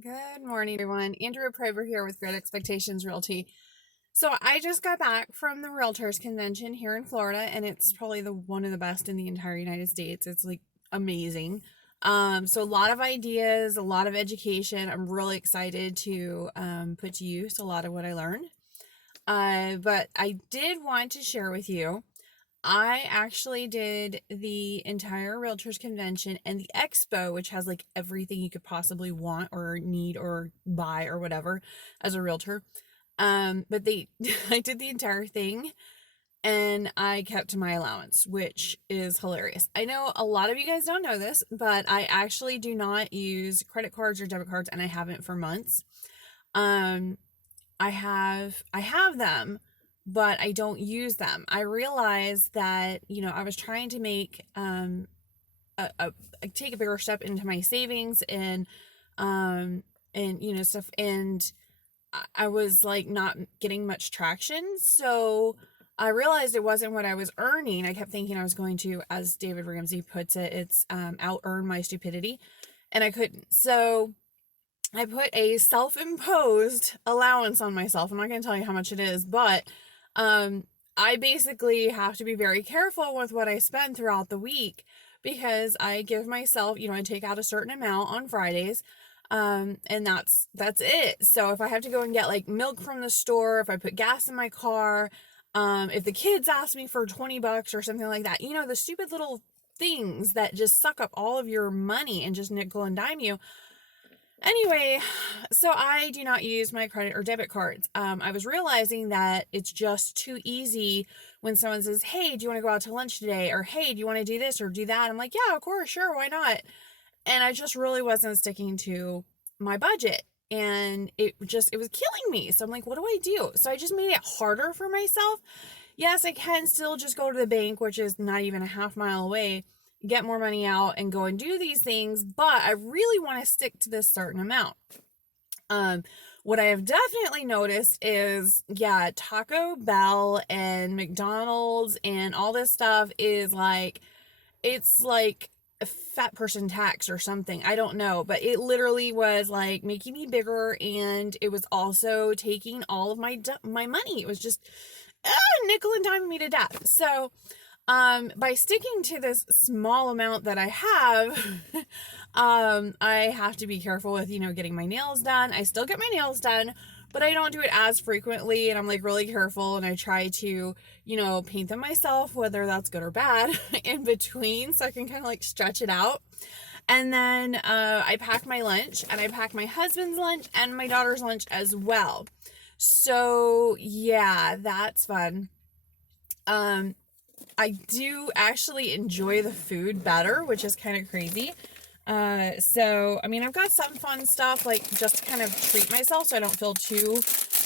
Good morning, everyone. Andrea Prover here with Great Expectations Realty. So I just got back from the Realtors Convention here in Florida, and it's probably the one of the best in the entire United States. It's like amazing. So a lot of ideas, a lot of education. I'm really excited to put to use a lot of what I learned. But I did want to share with you. I actually did the entire Realtors Convention and the Expo, which has like everything you could possibly want or need or buy or whatever as a realtor. But I did the entire thing and I kept to my allowance, which is hilarious. I know a lot of you guys don't know this, but I actually do not use credit cards or debit cards, and I haven't for months. Um, I have them, but I don't use them. I realized that, I was trying to make a take a bigger step into my savings and stuff, and I was like not getting much traction. So I realized it wasn't what I was earning. I kept thinking I was going to, as David Ramsey puts it, it's out earn my stupidity, and I couldn't. So I put a self-imposed allowance on myself. I'm not going to tell you how much it is, but I basically have to be very careful with what I spend throughout the week because I give myself, I take out a certain amount on Fridays. And that's it. So if I have to go and get like milk from the store, if I put gas in my car, if the kids ask me for $20 or something like that, the stupid little things that just suck up all of your money and just nickel and dime you. Anyway, so I do not use my credit or debit cards. I was realizing that it's just too easy when someone says, "Hey, do you want to go out to lunch today?" Or, "Hey, do you want to do this or do that?" I'm like, "Yeah, of course, sure, why not?" And I just really wasn't sticking to my budget. And it was killing me. So I'm like, what do I do? So I just made it harder for myself. Yes, I can still just go to the bank, which is not even a half mile away, get more money out and go and do these things, but I really want to stick to this certain amount. What I have definitely noticed is, yeah, Taco Bell and McDonald's and all this stuff is like, it's like a fat person tax or something. I don't know, but it literally was like making me bigger, and it was also taking all of my money. It was just nickel and diming me to death. So by sticking to this small amount that I have, I have to be careful with, getting my nails done. I still get my nails done, but I don't do it as frequently, and I'm like really careful, and I try to, paint them myself, whether that's good or bad, in between, so I can kind of like stretch it out. And then I pack my lunch, and I pack my husband's lunch and my daughter's lunch as well. So yeah, that's fun. Um, I do actually enjoy the food better, which is kind of crazy. So, I mean, I've got some fun stuff, like just to kind of treat myself so I don't feel too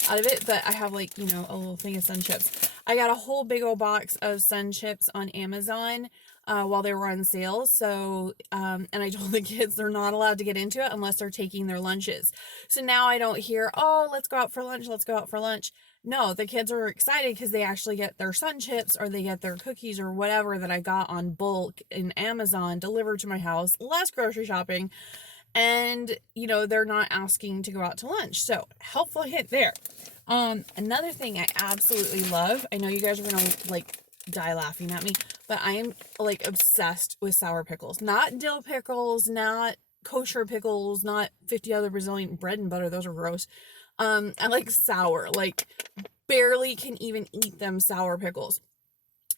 out of it, but I have like, a little thing of Sun Chips. I got a whole big old box of Sun Chips on Amazon while they were on sale. So, and I told the kids they're not allowed to get into it unless they're taking their lunches. So now I don't hear, "Oh, let's go out for lunch, let's go out for lunch." No, the kids are excited because they actually get their Sun Chips or they get their cookies or whatever that I got on bulk in Amazon delivered to my house, less grocery shopping, and they're not asking to go out to lunch. So helpful hit there. Another thing I absolutely love, I know you guys are gonna like die laughing at me, but I am like obsessed with sour pickles. Not dill pickles, not kosher pickles, not 50 other Brazilian bread and butter, those are gross. I like sour, like barely can even eat them sour pickles.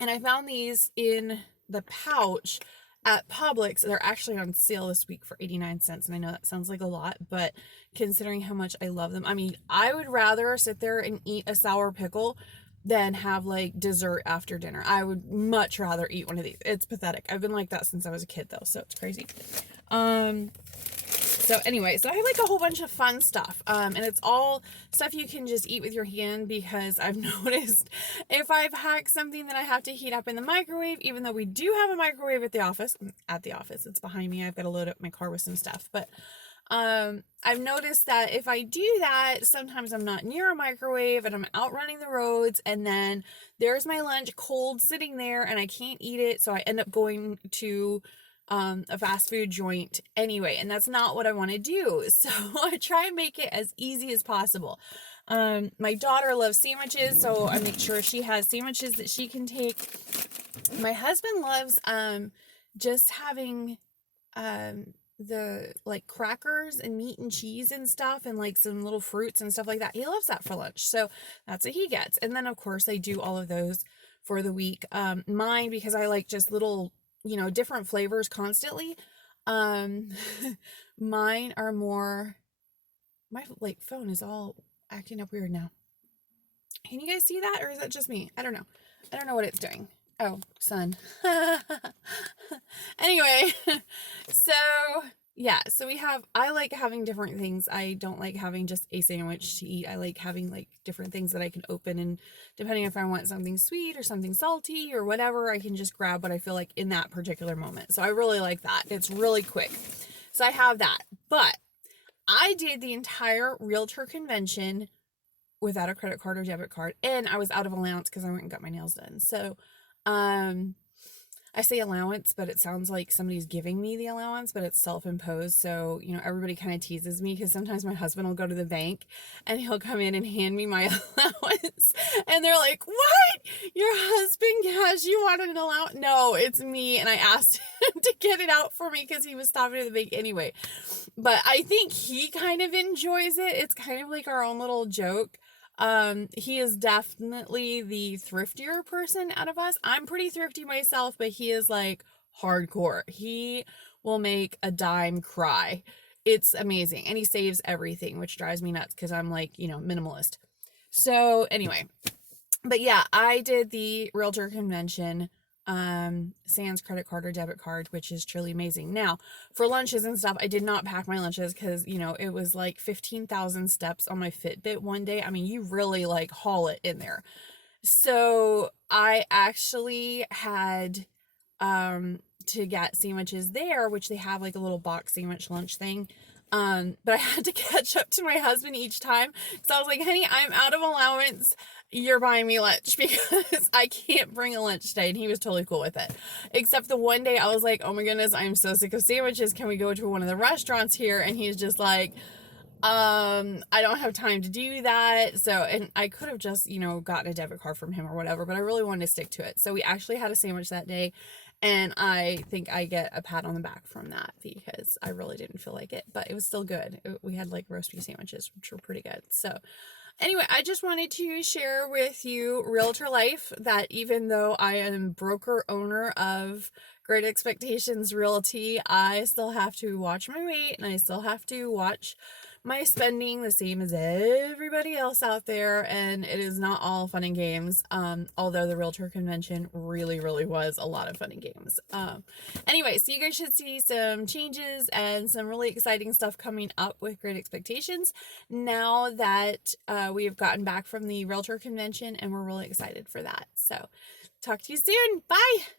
And I found these in the pouch at Publix. They're actually on sale this week for 89 cents. And I know that sounds like a lot, but considering how much I love them, I mean, I would rather sit there and eat a sour pickle than have like dessert after dinner. I would much rather eat one of these. It's pathetic. I've been like that since I was a kid though, so it's crazy. So anyway, so I have like a whole bunch of fun stuff. And it's all stuff you can just eat with your hand, because I've noticed if I've hacked something that I have to heat up in the microwave, even though we do have a microwave at the office, it's behind me. I've got to load up my car with some stuff. But I've noticed that if I do that, sometimes I'm not near a microwave and I'm out running the roads, and then there's my lunch cold sitting there and I can't eat it. So I end up going to a fast food joint anyway, and that's not what I want to do. So I try and make it as easy as possible. My daughter loves sandwiches, so I make sure she has sandwiches that she can take. My husband loves just having the like crackers and meat and cheese and stuff, and like some little fruits and stuff like that. He loves that for lunch, so that's what he gets. And then of course I do all of those for the week. Mine, because I like just little, different flavors constantly. Mine are more, my like phone is all acting up weird now. Can you guys see that, or is that just me? I don't know. I don't know what it's doing. Oh, sun. Anyway, so yeah, so I like having different things. I don't like having just a sandwich to eat. I like having like different things that I can open, and depending if I want something sweet or something salty or whatever, I can just grab what I feel like in that particular moment. So I really like that. It's really quick. So I have that. But I did the entire realtor convention without a credit card or debit card, and I was out of allowance because I went and got my nails done. So I say allowance, but it sounds like somebody's giving me the allowance, but it's self-imposed. So, everybody kind of teases me because sometimes my husband will go to the bank and he'll come in and hand me my allowance. And they're like, "What? Your husband has you on an allowance?" No, it's me. And I asked him to get it out for me because he was stopping at the bank anyway. But I think he kind of enjoys it. It's kind of like our own little joke. He is definitely the thriftier person out of us. I'm pretty thrifty myself, but he is like hardcore. He will make a dime cry. It's amazing. And he saves everything, which drives me nuts because I'm like, minimalist. So anyway, but yeah, I did the realtor convention, sans credit card or debit card, which is truly amazing. Now, for lunches and stuff, I did not pack my lunches because, it was like 15,000 steps on my Fitbit one day. I mean, you really like haul it in there. So I actually had, to get sandwiches there, which they have like a little box sandwich lunch thing. But I had to catch up to my husband each time. So I was like, "Honey, I'm out of allowance. You're buying me lunch because I can't bring a lunch today." And he was totally cool with it. Except the one day I was like, "Oh my goodness, I'm so sick of sandwiches. Can we go to one of the restaurants here?" And he's just like, I don't have time to do that. So, and I could have just, gotten a debit card from him or whatever, but I really wanted to stick to it. So we actually had a sandwich that day. And I think I get a pat on the back from that because I really didn't feel like it, but it was still good. We had like roast beef sandwiches, which were pretty good. So anyway, I just wanted to share with you realtor life, that even though I am broker owner of Great Expectations Realty, I still have to watch my weight, and I still have to watch my spending the same as everybody else out there, and it is not all fun and games, although the realtor convention really was a lot of fun and games. Anyway, so you guys should see some changes and some really exciting stuff coming up with Great Expectations now that we have gotten back from the realtor convention, and we're really excited for that. So talk to you soon. Bye.